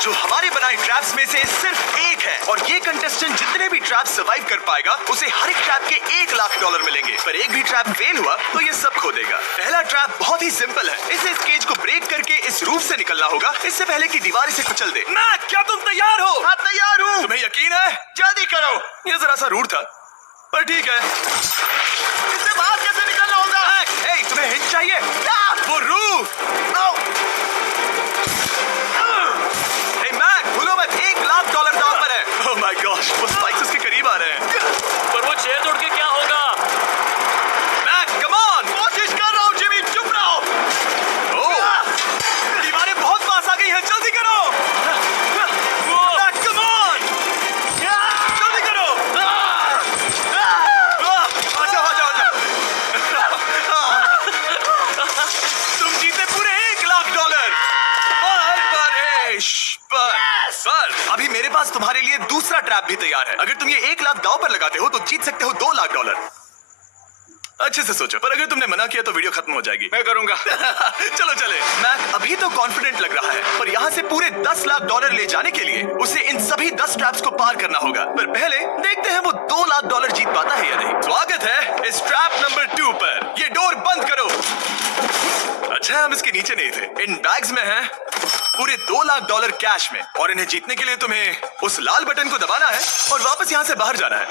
जो हमारे बनाए ट्रैप्स में से सिर्फ एक है, और ये कंटेस्टेंट जितने भी ट्रैप सर्वाइव कर पाएगा उसे हर एक ट्रैप के $1,00,000 मिलेंगे। पर एक भी ट्रैप फेल हुआ तो ये सब खो देगा। पहला ट्रैप बहुत ही सिंपल है, इसे इस केज को ब्रेक करके इस रूफ से निकलना होगा, इससे पहले कि दीवार इसे कुचल दे। मैक, क्या तुम तैयार हो? हाँ, तैयार हूँ। तुम्हें यकीन है? जल्दी करो। ये जरा सा रूड था, पर ठीक है। इससे बाहर कैसे निकलना होगा? मैक, तुम्हें हिंट चाहिए? वो रूफ। मैक, भूलो मत, $1,00,000 दांव पर है। ओह माय गॉश, वो स्पाइक्स उसके करीब आ रहे हैं। पर वो चेयर तोड़ के क्या होगा? मैक, कम ऑन, कोशिश कर रहा हूँ जिमी, चुप रहो। ओह, दीवारें बहुत पास आ गई हैं, जल्दी करो। मैक, कम ऑन, जल्दी करो। तुम जीते पूरे $1,00,000। पर अभी मेरे पास तुम्हारे लिए दूसरा ट्रैप भी तैयार है। अगर तुम ये $1,00,000 दांव पर लगाते हो तो जीत सकते हो $2,00,000। अच्छे से सोचो, पर अगर तुमने मना किया तो वीडियो खत्म हो जाएगी। मैं करूंगा। चलो चले। मैक अभी तो कॉन्फिडेंट लग रहा है, पर यहाँ से पूरे $10,00,000 ले जाने के लिए उसे इन सभी 10 ट्रैप्स को पार करना होगा। पर पहले देखते हैं वो $2,00,000 जीत पाता है या नहीं। स्वागत है इस ट्रैप नंबर 2 पर। ये डोर बंद करो। अच्छा, हम इसके नीचे नहीं थे। इन बैग्स में है पूरे $2,00,000 कैश में, और इन्हें जीतने के लिए तुम्हें उस लाल बटन को दबाना है और वापस यहाँ से बाहर जाना है।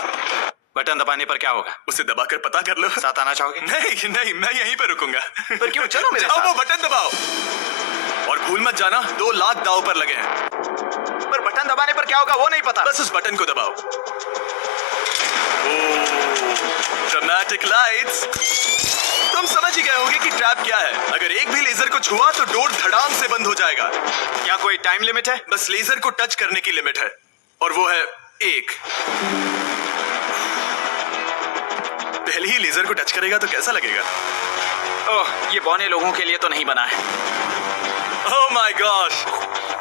बटन दबाने पर क्या होगा? उसे दबाकर पता कर लो। साथ आना चाहोगे? नहीं नहीं, मैं यहीं पर रुकूंगा। पर क्यों? चलो मेरे जाओ, साथ। वो बटन दबाओ और भूल मत जाना $2,00,000 दांव पर लगे हैं। पर बटन दबाने पर क्या होगा वो नहीं पता। बस उस बटन को दबाओ। Dramatic lights. तुम समझ ही गए होगे कि ट्रैप क्या है। अगर एक भी लेजर को छुआ तो डोर धड़ाम से बंद हो जाएगा। क्या कोई टाइम लिमिट है? बस लेजर को टच करने की लिमिट है, और वो है 1। पहले ही लेजर को टच करेगा तो कैसा लगेगा? ओह, ये बौने लोगों के लिए तो नहीं बना है। ओह माय गॉश,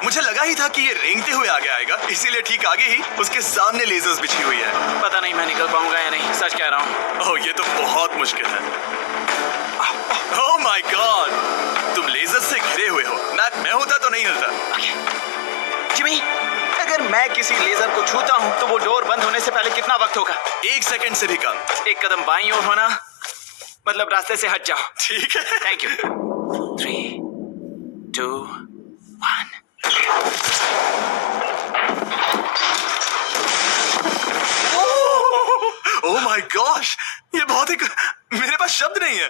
मुझे लगा ही था कि ये रेंगते हुए आगे आएगा, इसीलिए ठीक आगे ही उसके सामने लेजर्स बिछी हुई है। पता नहीं मैं निकल पाऊंगा या नहीं, सच कह रहा हूँ। ओह, ये तो बहुत मुश्किल है। ओह माय गॉड, तुम लेजर से घिरे हुए हो। मैक, मैं होता तो नहीं हिलता। जिमी, अगर मैं किसी लेजर को छूता हूँ तो वो डोर बंद होने से पहले कितना वक्त होगा? 1 सेकंड से भी कम। एक कदम बाईं ओर होना, मतलब रास्ते से हट जाओ। ठीक है। Thank you. 3, 2, 1। Oh my gosh, ये बहुत ही मेरे पास शब्द नहीं है।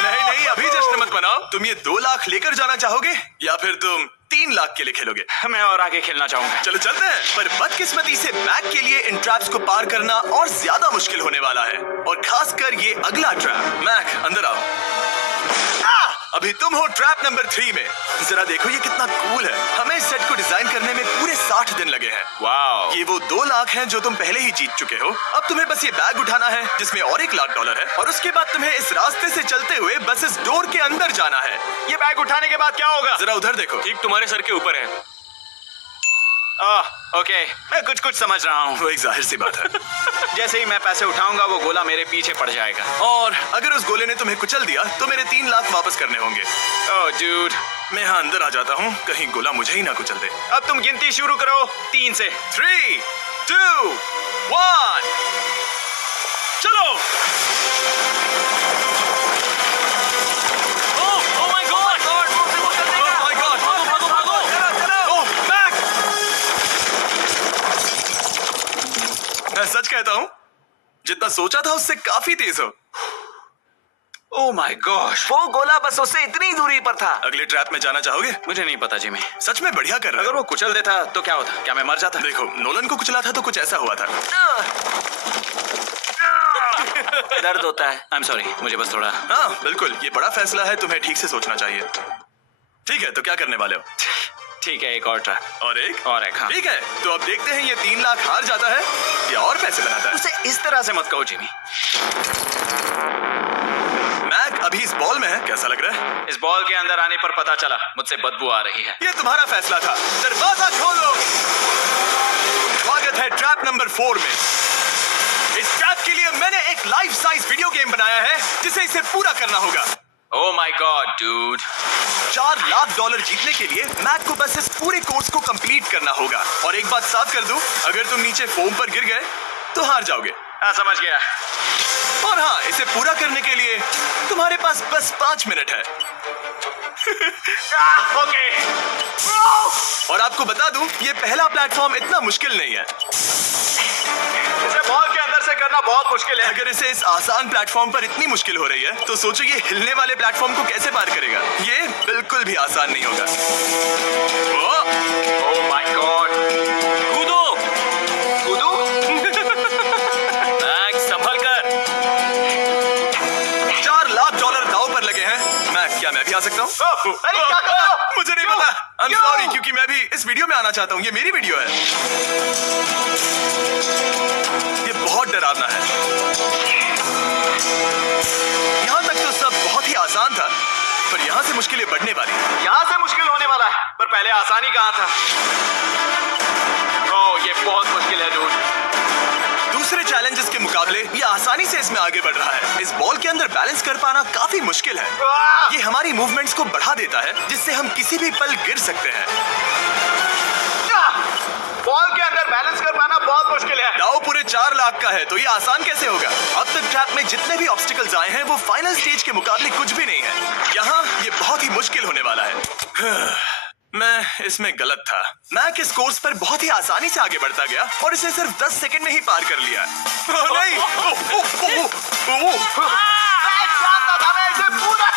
नहीं नहीं, अभी जश्न मत मनाओ। तुम ये $2,00,000 लेकर जाना चाहोगे या फिर तुम $3,00,000 के लिए खेलोगे? मैं और आगे खेलना चाहूंगा। चलो चलते हैं। पर बदकिस्मती से मैक के लिए इन ट्रैप्स को पार करना और ज्यादा मुश्किल होने वाला है, और खासकर ये अगला ट्रैप। मैक, अंदर आओ। अभी तुम हो ट्रैप नंबर 3 में। जरा देखो ये कितना कूल है। हमें इस सेट को डिजाइन करने में पूरे 60 दिन लगे हैं। वाओ। ये वो $2,00,000 हैं जो तुम पहले ही जीत चुके हो। अब तुम्हें बस ये बैग उठाना है जिसमें और $1,00,000 है, और उसके बाद तुम्हें इस रास्ते से चलते हुए बस इस डोर के अंदर जाना है। ये बैग उठाने के बाद क्या होगा? जरा उधर देखो। ठीक तुम्हारे सर के ऊपर है। ओके, मैं कुछ समझ रहा हूँ। वो एक जाहिर सी बात है। जैसे ही मैं पैसे उठाऊंगा वो गोला मेरे पीछे पड़ जाएगा, और अगर उस गोले ने तुम्हें कुचल दिया तो मेरे $3,00,000 वापस करने होंगे। ओह डूड, मैं यहाँ अंदर आ जाता हूँ, कहीं गोला मुझे ही ना कुचल दे। अब तुम गिनती शुरू करो 3 से। 3, 2, 1, चलो। मैं सच कहता हूँ, जितना सोचा था उससे काफी तेज हो। ओह माय गॉश, वो गोला बस उससे इतनी दूरी पर था। अगले ट्रैप में जाना चाहोगे? मुझे नहीं पता जिमी। सच में बढ़िया कर रहा है। अगर वो कुचल देता तो क्या होता? क्या मैं मर जाता? देखो, नोलन को कुचला था तो कुछ ऐसा हुआ था। दर्द होता है। आई एम सॉरी, मुझे बस थोड़ा। हाँ बिल्कुल, ये बड़ा फैसला है, तुम्हें ठीक से सोचना चाहिए। ठीक है, तो क्या करने वाले हो? ठीक है, एक और ट्रैप। और एक? और एक, हाँ। ठीक है, तो अब देखते हैं ये $3,00,000 हार जाता है या और पैसे बनाता है। उसे इस तरह से मत कहो जिमी। मैक अभी इस बॉल में है, कैसा लग रहा है? इस बॉल के अंदर आने पर पता चला मुझसे बदबू आ रही है। ये तुम्हारा फैसला था, दरवाजा खोलो। स्वागत है ट्रैप नंबर 4 में। इस ट्रैप के लिए मैंने एक लाइफ साइज वीडियो गेम बनाया है जिसे इसे पूरा करना होगा। Oh my God, dude. $4 lakh जीतने के लिए मैक को बस इस पूरे कोर्स को कंप्लीट करना होगा। और एक बात साफ कर दूं, अगर तुम नीचे फोम पर गिर गए तो हार जाओगे। हाँ, समझ गया। और हाँ, इसे पूरा करने के लिए तुम्हारे पास बस 5 मिनट है। ओके। और आपको बता दूं, ये पहला प्लेटफॉर्म इतना मुश्किल नहीं है। इसे बॉल के अंदर से करना बहुत मुश्किल है। अगर इसे इस आसान प्लेटफॉर्म पर इतनी मुश्किल हो रही है, तो सोचो ये हिलने वाले प्लेटफॉर्म को कैसे पार करेगा। ये बिल्कुल भी आसान नहीं होगा। Oh my God. कूदो, कूदो। मैक, संभल कर। $4 लाख दांव पर लगे हैं। मैक, क्या मैं भी आ सकता हूँ? अरे क्या कर रहे हो? मुझे नहीं पता। I'm sorry, क्योंकि मैं भी इस वीडियो में आना चाहता हूँ। ये मेरी वीडियो है। ये बहुत डरावना है। यहाँ तक तो सब बहुत ही आसान था, पर यहाँ से मुश्किलें बढ़ने वाली हैं। यहाँ से मुश्किल होने वाला है, पर पहले आसानी कहाँ था? ओह, ये बहुत मुश्किल है, डूड। दूसरे चैलेंजेस के मुकाबले ये आसानी से इसमें आगे बढ़ रहा है। इस बॉल के अंदर बैलेंस कर पाना काफी मुश्किल है। ये हमारी मूवमेंट्स को बढ़ा देता है, जिससे हम किसी भी पल गिर सकते हैं। बॉल के अंदर बैलेंस कर पाना बहुत मुश्किल है। दाव पूरे 4 लाख का है, तो ये आसान कैसे होगा? अब तक ट्रैप में जितने भी ऑब्स्टिकल्स आए हैं, वो फाइनल स्टेज के मुकाबले कुछ भी नहीं है। यहाँ ये बहुत ही मुश्किल होने वाला है। मैं इसमें गलत था। मैक इस कोर्स पर बहुत ही आसानी से आगे बढ़ता गया और इसे सिर्फ 10 सेकंड में ही पार कर लिया। नहीं,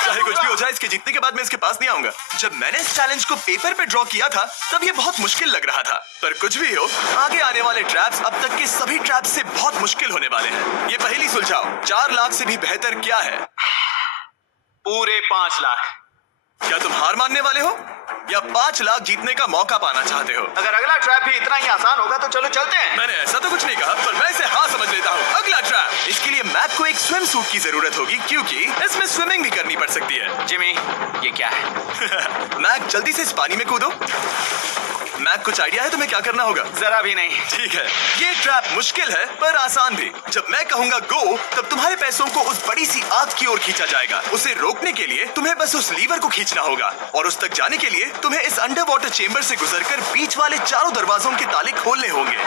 चाहे कुछ भी हो जाए, इसके जीतने के बाद मैं इसके पास नहीं आऊंगा। जब मैंने इस चैलेंज को पेपर पे ड्रॉ किया था, तब ये बहुत मुश्किल लग रहा था। पर कुछ भी हो, आगे आने वाले ट्रैप्स अब तक के सभी ट्रैप्स से बहुत मुश्किल होने वाले हैं। ये पहली सुलझाओ, 4 लाख से भी बेहतर क्या है? पूरे 5 लाख। क्या तुम हार मानने वाले हो या 5 लाख जीतने का मौका पाना चाहते हो? अगर अगला ट्रैप भी इतना ही आसान होगा तो चलो चलते हैं। मैंने ऐसा तो कुछ नहीं कहा, पर मैं इसे हाँ समझ लेता हूँ। अगला ट्रैप। इसके लिए मैक को एक स्विम सूट की जरूरत होगी, क्योंकि इसमें स्विमिंग भी करनी पड़ सकती है। जिमी, ये क्या है? मैक, जल्दी से इस पानी में कूदो। मैक, कुछ आइडिया है तुम्हें क्या करना होगा? जरा भी नहीं। ठीक है, ये ट्रैप मुश्किल है पर आसान भी। जब मैं कहूंगा गो, तब तुम्हारे पैसों को उस बड़ी सी आग की ओर खींचा जाएगा। उसे रोकने के लिए तुम्हें बस उस लीवर को खींचना होगा, और उस तक जाने के लिए तुम्हें इस अंडर वाटर चेंबर से गुजरकर बीच वाले चारों दरवाजों के ताले खोलने होंगे।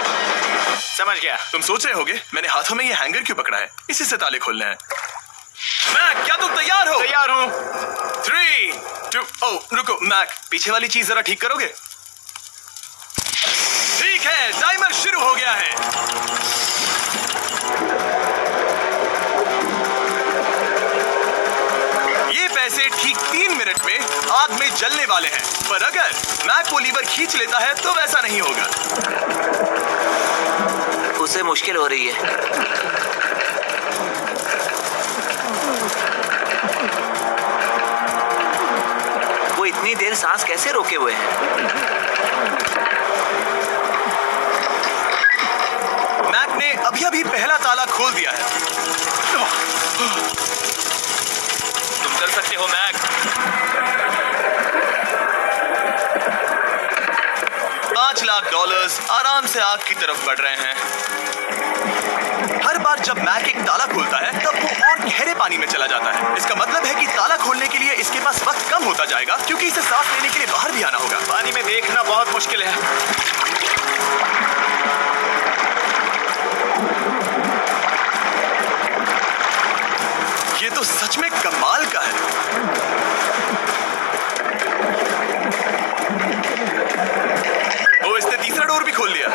समझ गया। तुम सोच रहे होगे मैंने हाथों में ये हैंगर क्यों पकड़ा है? इसी से ताले खोलने हैं। मैक, क्या तुम तैयार हो? तैयार हूँ। 3, 2, रुको मैक, पीछे वाली चीज जरा ठीक करोगे? ठीक है, टाइमर शुरू हो गया है। ये पैसे ठीक 3 मिनट में आग में जलने वाले हैं, पर अगर मैक वो लीवर खींच लेता है तो वैसा नहीं होगा। उसे मुश्किल हो रही है। वो इतनी देर सांस कैसे रोके हुए हैं? मैक ने अभी पहला ताला खोल दिया है। तुम कर सकते हो, मैक। 5 लाख डॉलर्स आराम से आग की तरफ बढ़ रहे हैं। हर बार जब मैक एक ताला खोलता है, तब वो और गहरे पानी में चला जाता है। इसका मतलब है कि ताला खोलने के लिए इसके पास वक्त कम होता जाएगा, क्योंकि इसे सांस लेने के लिए बाहर भी आना होगा। पानी में देखना बहुत मुश्किल है। ये तो सच में कमाल का है। ओ, इसने तीसरा डोर भी खोल दिया।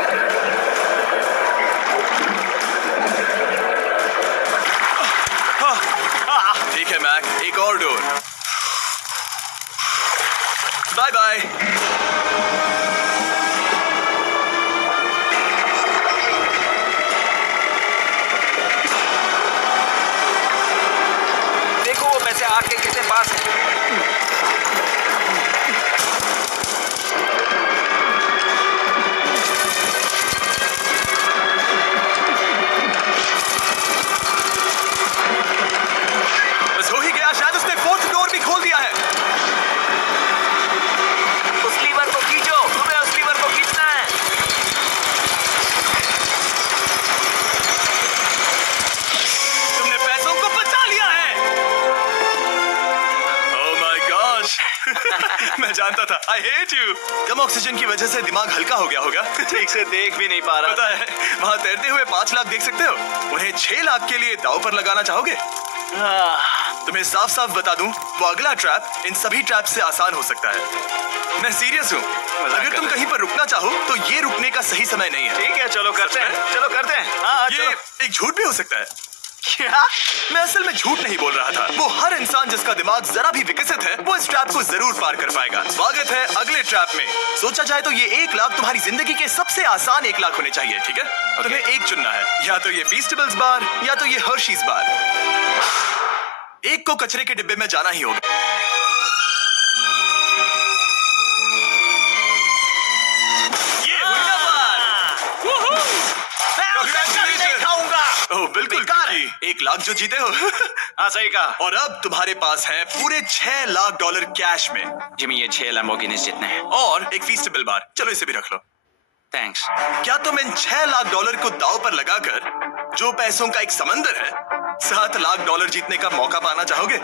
ठीक है मैक, एक और डोर। Bye bye. देखो वो पैसे आग के कितने पास हैं। बस हो ही गया, शायद उसने 4th डोर भी खोल दिया है। उस लीवर को खींचो, तुम्हें उस लीवर को खींचना है। तुमने पैसों को बचा लिया है। मैं जानता था। I hate you। Come oxygen की वजह से दिमाग हल्का हो गया होगा। ठीक से देख भी नहीं पा रहा। पता है, वहाँ तैरते हुए 5 लाख देख सकते हो, उन्हें 6 लाख के लिए दांव पर लगाना चाहोगे? तुम्हें साफ साफ बता दूं, वो अगला ट्रैप इन सभी ट्रैप से आसान हो सकता है। मैं सीरियस हूँ। अगर तुम कहीं पर रुकना चाहो तो ये रुकने का सही समय नहीं है। ठीक है, चलो करते हैं, चलो करते हैं। हाँ, ये चलो। एक झूठ भी हो सकता है। क्या? मैं असल में झूठ नहीं बोल रहा था। वो हर इंसान जिसका दिमाग जरा भी विकसित है, वो इस ट्रैप को जरूर पार कर पाएगा। स्वागत है अगले ट्रैप में। सोचा जाए तो ये 1 लाख तुम्हारी जिंदगी के सबसे आसान 1 लाख होने चाहिए, ठीक है? तुम्हें एक चुनना है, या तो ये फीस्टेबल्स बार या तो ये हर्शीज बार। एक को कचरे के डिब्बे में जाना ही होगा। ये हुआ बार। मैं उसे कभी नहीं खाऊंगा। ओह बिल्कुल, बेकार है। क्योंकि 1 लाख जो जीते हो। हाँ, सही कहा। और अब तुम्हारे पास है पूरे 6 लाख डॉलर कैश में जिमी, ये 6 लैम्बोर्गिनीज जितने हैं। और एक फीस्टेबल बार। चलो इसे भी रख लो। थैंक्स। क्या तुम इन 6 लाख डॉलर को दांव पर लगाकर, जो पैसों का एक समंदर है, 7 लाख डॉलर जीतने का मौका पाना चाहोगे?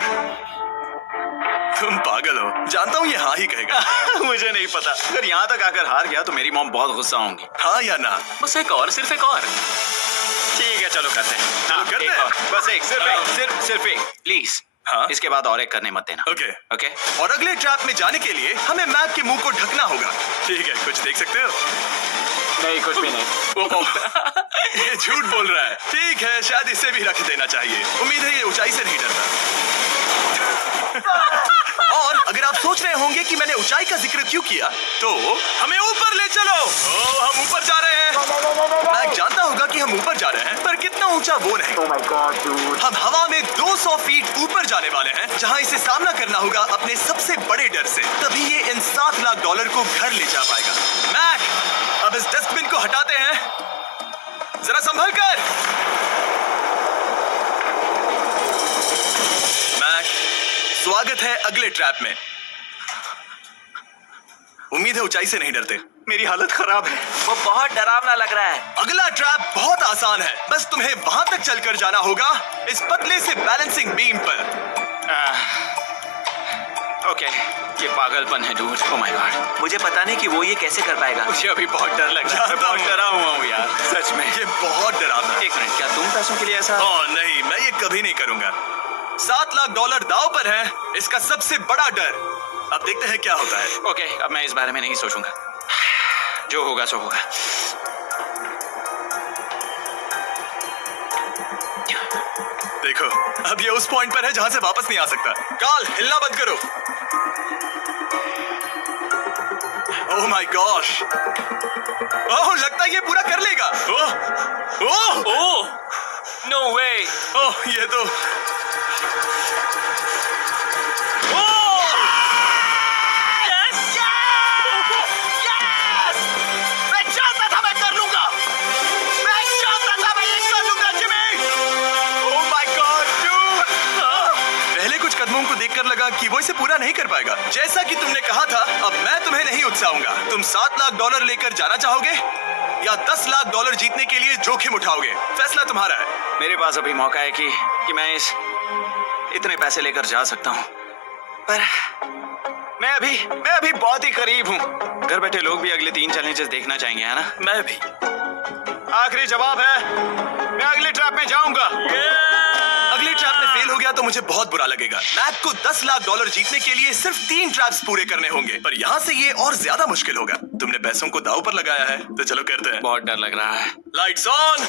तुम पागल हो, जानता हूँ ये हाँ ही कहेगा। मुझे नहीं पता। अगर यहाँ तक आकर हार गया तो मेरी मॉम बहुत गुस्सा होंगी। हाँ या ना? बस एक और, सिर्फ एक और। ठीक है, चलो करते हैं। हाँ, करते एक हैं। और। बस एक, सिर्फ एक, प्लीज। हाँ? इसके बाद और एक करने मत देना। ओके। ओके। और अगले ट्रैप में जाने के लिए हमें मैप के मुंह को ढकना होगा। ठीक है, कुछ देख सकते हो? नहीं, कुछ भी नहीं। ये झूठ बोल रहा है। ठीक है, शायद इसे भी रख देना चाहिए। उम्मीद है ये ऊंचाई से नहीं डरता। और अगर आप सोच रहे होंगे कि मैंने ऊंचाई का जिक्र क्यों किया, तो हमें ऊपर ले चलो। ओ, हम ऊपर जा रहे हैं। मैं जानता होगा कि हम ऊपर जा रहे हैं, पर कितना ऊंचा वो नहीं। हम हवा में 200 फीट ऊपर जाने वाले हैं, जहां इसे सामना करना होगा अपने सबसे बड़े डर से। तभी ये इन 7 लाख डॉलर को घर ले जा पाएगा। मैक, अब इस डस्टबिन को हटाते हैं। जरा संभल कर। मैक, स्वागत है अगले ट्रैप में। उम्मीद है ऊंचाई से नहीं डरते। मेरी हालत खराब है। वो बहुत डरावना लग रहा है। अगला ट्रैप बहुत आसान है, बस तुम्हें वहां तक चलकर जाना होगा, इस पतले से बैलेंसिंग बीम पर। ओके, ये पागलपन है डूड। ओह माय गॉड, मुझे पता नहीं कि वो ये कैसे कर पाएगा। मुझे अभी बहुत डर लग रहा है। मैं बहुत डरा हुआ हूँ यार, सच में। ये बहुत डरावना है। एक मिनट, क्या तुम पैसों के लिए ऐसा? ओह नहीं, मैं ये कभी नहीं करूंगा। 7 लाख डॉलर दांव पर है, इसका सबसे बड़ा डर। अब देखते हैं क्या होता है। ओके, अब मैं इस बारे में नहीं सोचूंगा। जो होगा सो होगा। देखो, अब ये उस पॉइंट पर है जहां से वापस नहीं आ सकता। काल, हिलना बंद करो। ओह माय गॉश। ओह, लगता है ये पूरा कर लेगा। ओह ओह ओह, नो वे। ओह, ये तो कदमों को देखकर लगा कि वो इसे पूरा नहीं कर पाएगा। जैसा कि तुमने कहा था, अब मैं तुम्हें नहीं उकसाऊंगा। तुम 7 लाख डॉलर लेकर जाना चाहोगे या 10 लाख डॉलर जीतने के लिए जोखिम उठाओगे? फैसला तुम्हारा है। मेरे पास अभी मौका है कि मैं इतने पैसे लेकर जा सकता हूँ, पर मैं अभी बहुत ही करीब हूँ। घर बैठे लोग भी अगले 3 चैलेंजेस देखना चाहेंगे, है ना? मैं भी। आखिरी जवाब है, मैं अगले ट्रैप में जाऊंगा। अगले ट्रैप में फेल हो गया तो मुझे बहुत बुरा लगेगा। मैक को 10 लाख डॉलर जीतने के लिए सिर्फ 3 ट्रैप्स पूरे करने होंगे, पर यहाँ से ये और ज्यादा मुश्किल होगा। तुमने पैसों को दांव पर लगाया है, तो चलो करते हैं। बहुत डर लग रहा है। Lights on.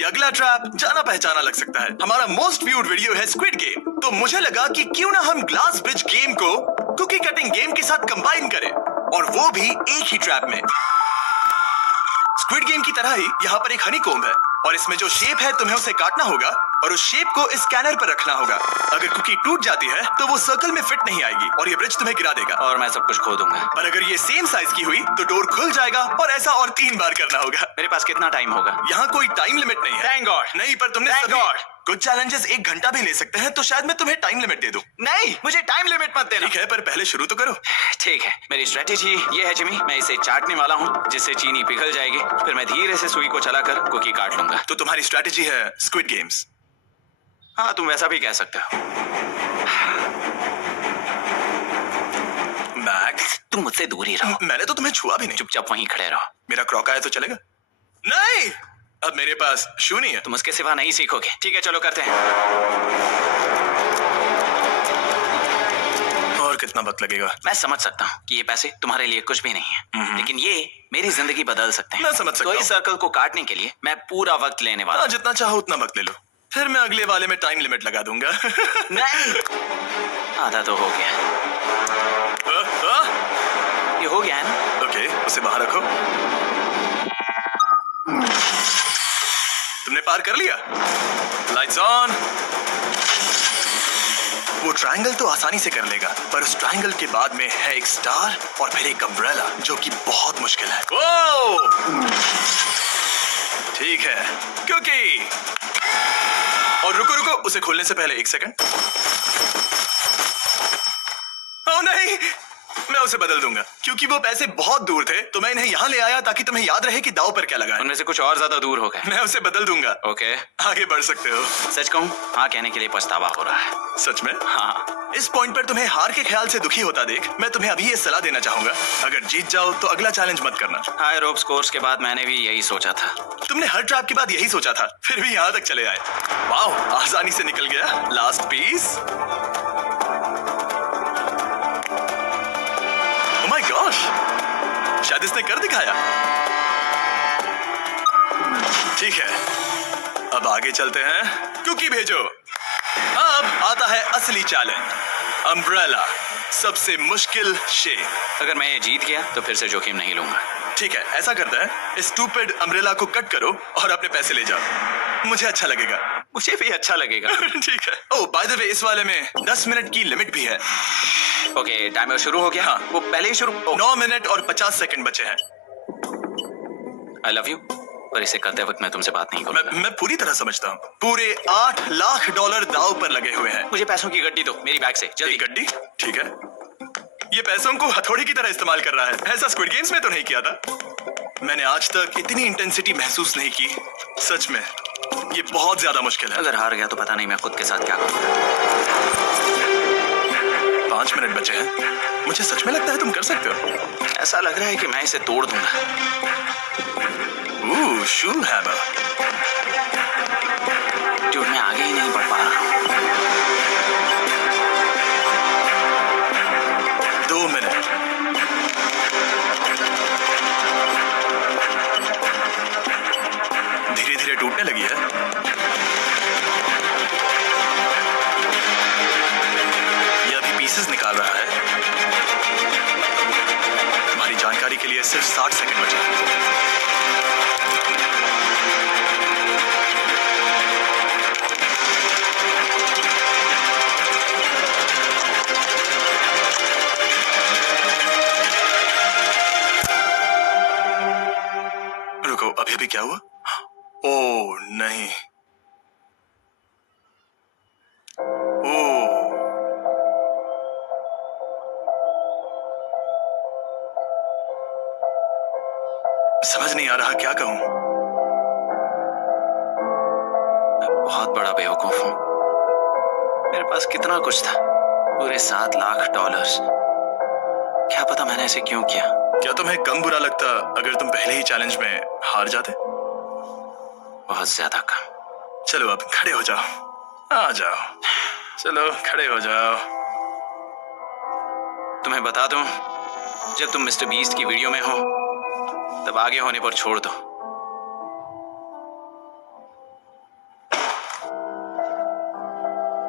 ये अगला ट्रैप जाना पहचाना लग सकता है। हमारा मोस्ट व्यूड वीडियो है स्क्विड गेम, तो मुझे लगा कि क्यों ना हम ग्लास ब्रिज गेम को कुकी कटिंग गेम के साथ कंबाइन करें, और वो भी एक ही ट्रैप में। स्क्विड गेम की तरह ही यहाँ पर एक हनीकॉम्ब है, और इसमें जो शेप है तुम्हें उसे काटना होगा और उस शेप को इस स्कैनर पर रखना होगा। अगर कुकी टूट जाती है तो वो सर्कल में फिट नहीं आएगी और ये ब्रिज तुम्हें गिरा देगा, और मैं सब कुछ खो दूंगा। पर अगर ये सेम साइज की हुई तो डोर खुल जाएगा, और ऐसा और 3 बार करना होगा। मेरे पास कितना टाइम होगा? यहाँ कोई टाइम लिमिट नहीं है। Thank God. नहीं, पर तुमने Thank सभी God. कुछ चैलेंजेस 1 घंटा भी ले सकते हैं, तो शायद मैं तुम्हें टाइम लिमिट दे दूं। नहीं, मुझे टाइम लिमिट मत देना। ठीक है, पर पहले शुरू तो करो। ठीक है, मेरी स्ट्रेटेजी ये है जिमी, मैं इसे चाटने वाला हूँ जिससे चीनी पिघल जाएगी, फिर मैं धीरे से सुई को चलाकर कुकी काट लूंगा। तो तुम्हारी स्ट्रेटेजी है स्क्विड गेम्स। हाँ, तुम वैसा भी कह सकते हो। तुम मुझसे दूर ही रहो। मैंने तो तुम्हें छुआ भी नहीं। चुपचाप वहीं खड़े रहो। मेरा क्रॉक आया तो चलेगा? नहीं, अब मेरे पास शू नहीं है। तुम उसके सिवा नहीं सीखोगे। ठीक है, चलो करते हैं। और कितना वक्त लगेगा? मैं समझ सकता हूँ कि ये पैसे तुम्हारे लिए कुछ भी नहीं है, लेकिन ये मेरी जिंदगी बदल सकते हैं। मैं समझ सकता तो हूँ। इस सर्कल को काटने के लिए मैं पूरा वक्त लेने वाला हाँ, हूँ। जितना चाहो उतना वक्त ले लो, फिर मैं अगले वाले में टाइम लिमिट लगा दूंगा। नहीं, आधा तो हो गया। ये हो गया है ना? ओके, उसे बाहर रखो। तुमने पार कर लिया। Lights on. वो ट्रायंगल तो आसानी से कर लेगा, पर उस ट्रायंगल के बाद में है एक स्टार और फिर एक अम्ब्रेला, जो कि बहुत मुश्किल है। ओ! ठीक है, क्योंकि और रुको रुको, उसे खोलने से पहले 1 सेकंड। ओह नहीं, मैं उसे बदल दूंगा, क्योंकि वो पैसे बहुत दूर थे, तो मैं इन्हें यहाँ ले आया ताकि तुम्हें याद रहे कि दाव पर क्या लगा है। उनमें से कुछ और ज्यादा दूर हो गए। मैं उसे बदल दूंगा। ओके, आगे बढ़ सकते हो। सच कहूँ, हाँ कहने के लिए पछतावा हो रहा है। सच में? हाँ। इस पॉइंट पर तुम्हें हार के ख्याल से दुखी होता देख, मैं तुम्हें अभी ये सलाह देना चाहूंगा, अगर जीत जाओ तो अगला चैलेंज मत करना। हाई रोप्स कोर्स के बाद मैंने भी यही सोचा था। तुमने हर ट्रैप के बाद यही सोचा था, फिर भी यहाँ तक चले आए। वाह, आसानी से निकल गया। Last piece. Oh my gosh, शायद इसने कर दिखाया। ठीक है, अब आगे चलते हैं। क्योंकि भेजो। अब आता है असली चैलेंज, अम्ब्रेला, सबसे मुश्किल शेप। अगर मैं ये जीत गया तो फिर से जोखिम नहीं लूंगा। ठीक है, ऐसा करते हैं, स्टूपिड अम्ब्रेला को कट करो और अपने पैसे ले जाओ। मुझे अच्छा लगेगा। मुझे भी अच्छा लगेगा। ठीक है। ओह, बाय द वे, इस वाले में 10 मिनट की लिमिट भी है। ओके, टाइमर शुरू हो गया। हाँ। वो पहले ही शुरू। 9 मिनट और 50 सेकंड बचे हैं। आई लव यू, पर इसे करते वक्त मैं तुमसे बात नहीं करूंगा। मैं पूरी तरह समझता हूँ। पूरे $8 लाख दाव पर लगे हुए हैं। मुझे पैसों की गड्डी दो मेरी बैग से, जल्दी। एक गड्डी? ठीक है। ये पैसों को हथौड़ी की तरह इस्तेमाल कर रहा है। ऐसा स्क्विड गेम्स में तो नहीं किया था। मैंने आज तक इतनी इंटेंसिटी महसूस नहीं की। सच में ये बहुत ज्यादा मुश्किल है। अगर हार गया तो पता नहीं मैं खुद के साथ क्या करूंगा। 5 मिनट बचे हैं। मुझे सच में लगता है तुम कर सकते हो। ऐसा लग रहा है कि मैं इसे तोड़ दूंगा। शू हैमर। ड्यूड, मैं आगे ही नहीं बढ़ पा रहा हूँ। 2 मिनट। धीरे धीरे टूटने लगी है। ये अभी पीसेस निकाल रहा है। तुम्हारी जानकारी के लिए सिर्फ 60 सेकंड बचे हैं। रुको, अभी अभी क्या हुआ? ओह नहीं। ओह, समझ नहीं आ रहा क्या कहूं। मैं बहुत बड़ा बेवकूफ हूँ। मेरे पास कितना कुछ था, पूरे $7 लाख। क्या पता मैंने ऐसे क्यों किया। क्या तुम्हें कम बुरा लगता अगर तुम पहले ही चैलेंज में हार जाते? बहुत ज्यादा कम। चलो अब खड़े हो जाओ। आ जाओ, चलो खड़े हो जाओ। तुम्हें बता दूं, जब तुम मिस्टर बीस्ट की वीडियो में हो तब आगे होने पर छोड़ दो।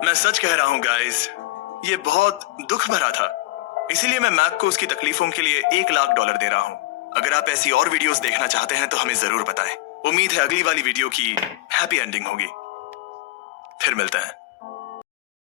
मैं सच कह रहा हूं गाइस, ये बहुत दुख भरा था। इसीलिए मैं मैक को उसकी तकलीफों के लिए $1 लाख दे रहा हूं। अगर आप ऐसी और वीडियोस देखना चाहते हैं तो हमें जरूर बताएं। उम्मीद है अगली वाली वीडियो की हैप्पी एंडिंग होगी। फिर मिलते हैं।